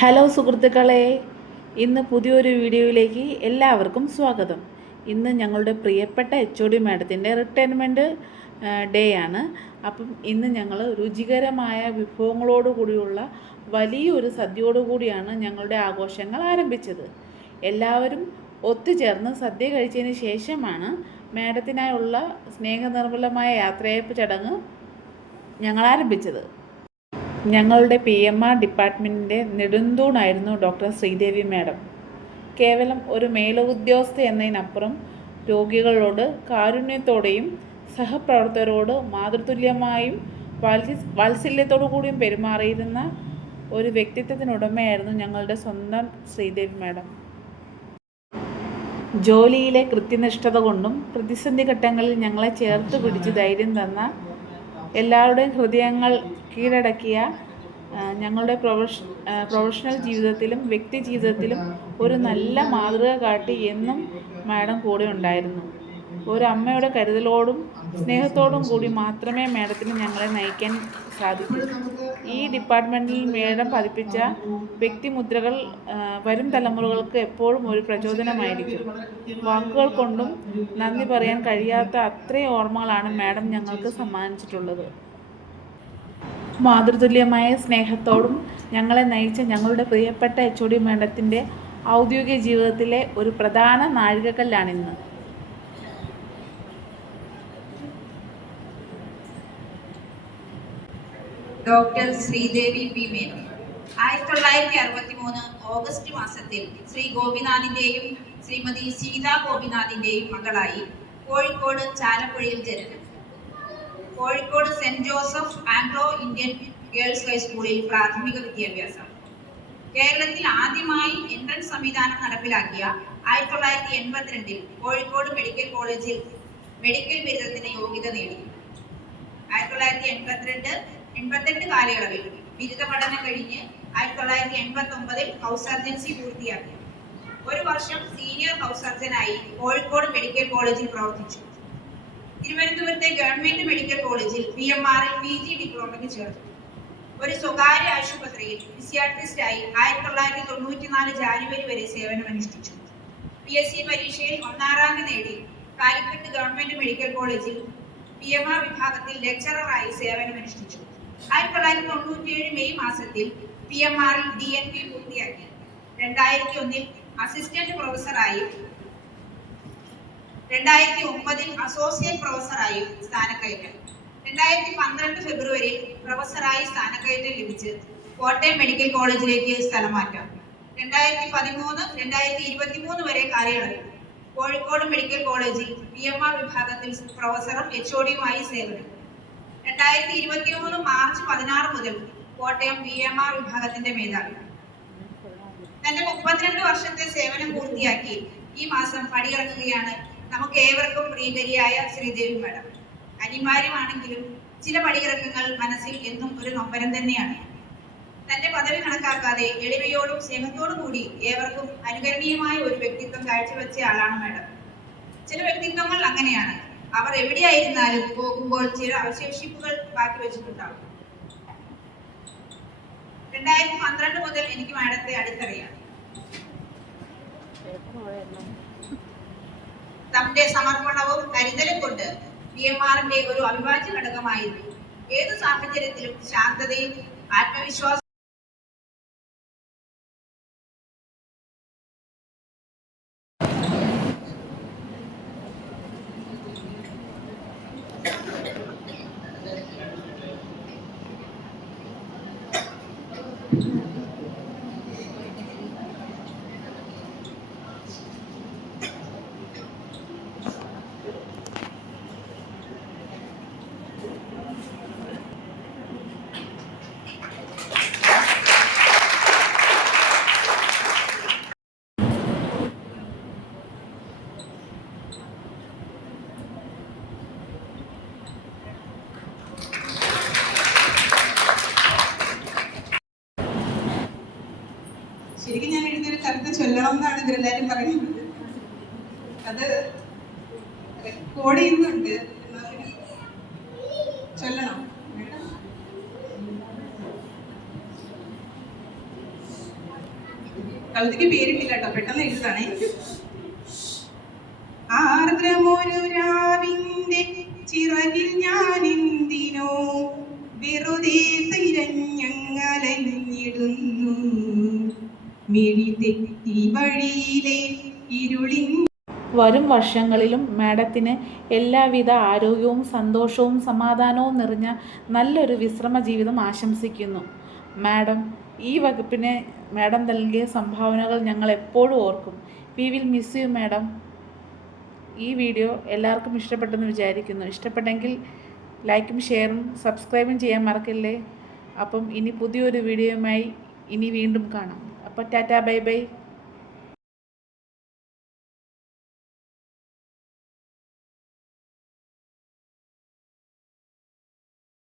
Hello സുഹൃത്തുക്കളെ, ഇന്ന് പുതിയൊരു വീഡിയോയിലേക്ക് എല്ലാവർക്കും സ്വാഗതം. ഇന്ന് ഞങ്ങളുടെ പ്രിയപ്പെട്ട HOD മാഡത്തിൻ്റെ റിട്ടയർമെൻറ്റ് ഡേ ആണ്. അപ്പം ഇന്ന് ഞങ്ങൾ രുചികരമായ വിഭവങ്ങളോട് കൂടിയുള്ള വലിയൊരു സദ്യയോടുകൂടിയാണ് ഞങ്ങളുടെ ആഘോഷങ്ങൾ ആരംഭിച്ചത്. എല്ലാവരും ഒത്തുചേർന്ന് സദ്യ കഴിച്ചതിന് ശേഷമാണ് മാഡത്തിനായുള്ള സ്നേഹനിർമ്മലമായ യാത്രയയപ്പ് ചടങ്ങ് ഞങ്ങൾ ആരംഭിച്ചത്. ഞങ്ങളുടെ PMR ഡിപ്പാർട്ട്മെൻറ്റിൻ്റെ നെടുന്തൂണായിരുന്നു ഡോക്ടർ ശ്രീദേവി മാഡം. കേവലം ഒരു മേലുദ്യോഗസ്ഥ എന്നതിനപ്പുറം രോഗികളോട് കാരുണ്യത്തോടെയും സഹപ്രവർത്തകരോട് മാതൃതുല്യമായും വാത്സല്യത്തോടു കൂടിയും പെരുമാറിയിരുന്ന ഒരു വ്യക്തിത്വത്തിനുടമയായിരുന്നു ഞങ്ങളുടെ സ്വന്തം ശ്രീദേവി മാഡം. ജോലിയിലെ കൃത്യനിഷ്ഠത കൊണ്ടും പ്രതിസന്ധി ഘട്ടങ്ങളിൽ ഞങ്ങളെ ചേർത്ത് പിടിച്ച് ധൈര്യം തന്ന, എല്ലാവരുടെയും ഹൃദയങ്ങൾ കീഴടക്കിയ, ഞങ്ങളുടെ പ്രൊഫഷണൽ ജീവിതത്തിലും വ്യക്തി ജീവിതത്തിലും ഒരു നല്ല മാതൃക കാട്ടി എന്നും മാഡം കൂടെ ഉണ്ടായിരുന്നു. ഒരു അമ്മയുടെ കരുതലോടും സ്നേഹത്തോടും കൂടി മാത്രമേ മാഡത്തിന് ഞങ്ങളെ നയിക്കാൻ സാധിക്കൂ. ഈ ഡിപ്പാർട്ട്മെൻറ്റിൽ മാഡം പതിപ്പിച്ച വ്യക്തിമുദ്രകൾ വരും തലമുറകൾക്ക് എപ്പോഴും ഒരു പ്രചോദനമായിരിക്കും. വാക്കുകൾ കൊണ്ടും നന്ദി പറയാൻ കഴിയാത്ത അത്രയും ഓർമ്മകളാണ് മാഡം ഞങ്ങൾക്ക് സമ്മാനിച്ചിട്ടുള്ളത്. മാതൃതുല്യമായ സ്നേഹത്തോടും ഞങ്ങളെ നയിച്ച ഞങ്ങളുടെ പ്രിയപ്പെട്ട HOD മാഡത്തിൻ്റെ ഔദ്യോഗിക ജീവിതത്തിലെ ഒരു പ്രധാന നാഴികക്കല്ലാണിന്ന്. Doctor Sreedevi P Menon 1963 August മാസത്തിൽ ശ്രീ ഗോപിനാഥിന്റെയും ശ്രീമതി സീതാ ഗോപിനാഥിന്റെയും മകളായി കോഴിക്കോട് ചാലപ്പുഴയിൽ ജനനം. Kozhikode saint Joseph Anglo Indian girls ഹൈസ്കൂളിൽ പ്രാഥമിക വിദ്യാഭ്യാസം. കേരളത്തിൽ ആദ്യമായി എൻട്രൻസ് സംവിധാനം നടപ്പിലാക്കിയ 1982 കോഴിക്കോട് മെഡിക്കൽ കോളേജിൽ മെഡിക്കൽ ബിരുദത്തിന് യോഗ്യത നേടി. 1982-88 കാലയളവിൽ ബിരുദ പഠനം കഴിഞ്ഞ് 1989 ഹൗസ് സർജൻസി പൂർത്തിയാക്കി. ഒരു വർഷം സീനിയർ ഹൗസ് സർജനായി കോഴിക്കോട് മെഡിക്കൽ കോളേജിൽ പ്രവർത്തിച്ചു. തിരുവനന്തപുരത്തെ ഗവൺമെന്റ് മെഡിക്കൽ കോളേജിൽ PMRൽ PG ഡിപ്ലോമയ്ക്ക് ചേർന്നു. ഒരു സ്വകാര്യ ആശുപത്രിയിൽ ഫിസിയാട്രിസ്റ്റായി 1994 ജാനുവരി വരെ സേവനമനുഷ്ഠിച്ചു. PSC പരീക്ഷയിൽ 1ാം റാങ്ക് നേടി കാലിക്കറ്റ് ഗവൺമെന്റ് മെഡിക്കൽ കോളേജിൽ PMR വിഭാഗത്തിൽ ലെക്ചററായി സേവനമനുഷ്ഠിച്ചു. 1997 മെയ് മാസത്തിൽ PMRൽ DNP പൂർത്തിയാക്കി. 2001 അസിസ്റ്റന്റ് പ്രൊഫസറായും 2009 അസോസിയേറ്റ് പ്രൊഫസറായും സ്ഥാനക്കയറ്റം. 2012 ഫെബ്രുവരിയിൽ പ്രൊഫസറായി സ്ഥാനക്കയറ്റം ലഭിച്ച് കോട്ടയം മെഡിക്കൽ കോളേജിലേക്ക് സ്ഥലമാറ്റം. 2013-2023 വരെ കാലയളവിൽ കോഴിക്കോട് മെഡിക്കൽ കോളേജിൽ PMR വിഭാഗത്തിൽ പ്രൊഫസറും HODയുമായി സേവനം. 2023 മാർച്ച് 16 മുതൽ കോട്ടയം PMR വിഭാഗത്തിന്റെ മേധാവി. തന്റെ 32 വർഷത്തെ സേവനം പൂർത്തിയാക്കി ഈ മാസം പടിയിറങ്ങുകയാണ് നമുക്ക് ഏവർക്കും പ്രിയകരിയായ ശ്രീദേവി മാഡം. അനിവാര്യമാണെങ്കിലും ചില പടിയിറക്കങ്ങൾ മനസ്സിൽ എന്നും ഒരു നൊമ്പരം തന്നെയാണ്. തന്റെ പദവി കണക്കാക്കാതെ എളിമയോടും സ്നേഹത്തോടും കൂടി ഏവർക്കും അനുകരണീയമായ ഒരു വ്യക്തിത്വം കാഴ്ചവെച്ച ആളാണ് മാഡം. ചില വ്യക്തിത്വങ്ങൾ അങ്ങനെയാണ്. അവർ എവിടെയായിരുന്നാലും പോകുമ്പോൾ ചില അവശേഷിപ്പുകൾ ബാക്കി വെച്ചിട്ടുണ്ടാവും. 2012 മുതൽ എനിക്ക് മാഡത്തെ അടുത്തറിയാം. തന്റെ സമർപ്പണവും കരുതലും കൊണ്ട് PMRന്റെ ഒരു അവിഭാജ്യ ഘടകമായിരുന്നു. ഏതു സാഹചര്യത്തിലും ശാന്തതയും ആത്മവിശ്വാസം ശരിക്കും ഞാൻ എഴുതിയൊരു കവിത ചൊല്ലണം എന്നാണ് ഇവരെല്ലാരും പറയുന്നത്. അത് റെക്കോർഡ് ചെയ്യുന്നുണ്ട്, ചൊല്ലണം. കവിതയ്ക്ക് പേരിട്ടില്ല കേട്ടോ, പെട്ടെന്ന് എഴുതാണേ. ആർദ്രമൊരു രാവിന്റെ ചിറകിൽ ഞാൻ എന്തിനോ വെറുതെ തിരഞ്ഞങ്ങലഞ്ഞിടുന്നു, മിഴി തെറ്റി വഴിയിലെ ഇരുളിൻ. വരും വർഷങ്ങളിലും മാഡത്തിന് എല്ലാവിധ ആരോഗ്യവും സന്തോഷവും സമാധാനവും നിറഞ്ഞ നല്ലൊരു വിശ്രമ ജീവിതം ആശംസിക്കുന്നു. മാഡം, ഈ വകുപ്പിന് മാഡം നൽകിയ സംഭാവനകൾ ഞങ്ങൾ എപ്പോഴും ഓർക്കും. We will miss you madam. ഈ വീഡിയോ എല്ലാവർക്കും ഇഷ്ടപ്പെട്ടെന്ന് വിചാരിക്കുന്നു. ഇഷ്ടപ്പെട്ടെങ്കിൽ ലൈക്കും ഷെയറും സബ്സ്ക്രൈബും ചെയ്യാൻ മറക്കല്ലേ. അപ്പം ഇനി പുതിയൊരു വീഡിയോയുമായി ഇനി വീണ്ടും കാണാം. അപ്പോൾ ടാറ്റാ ബൈ ബൈ.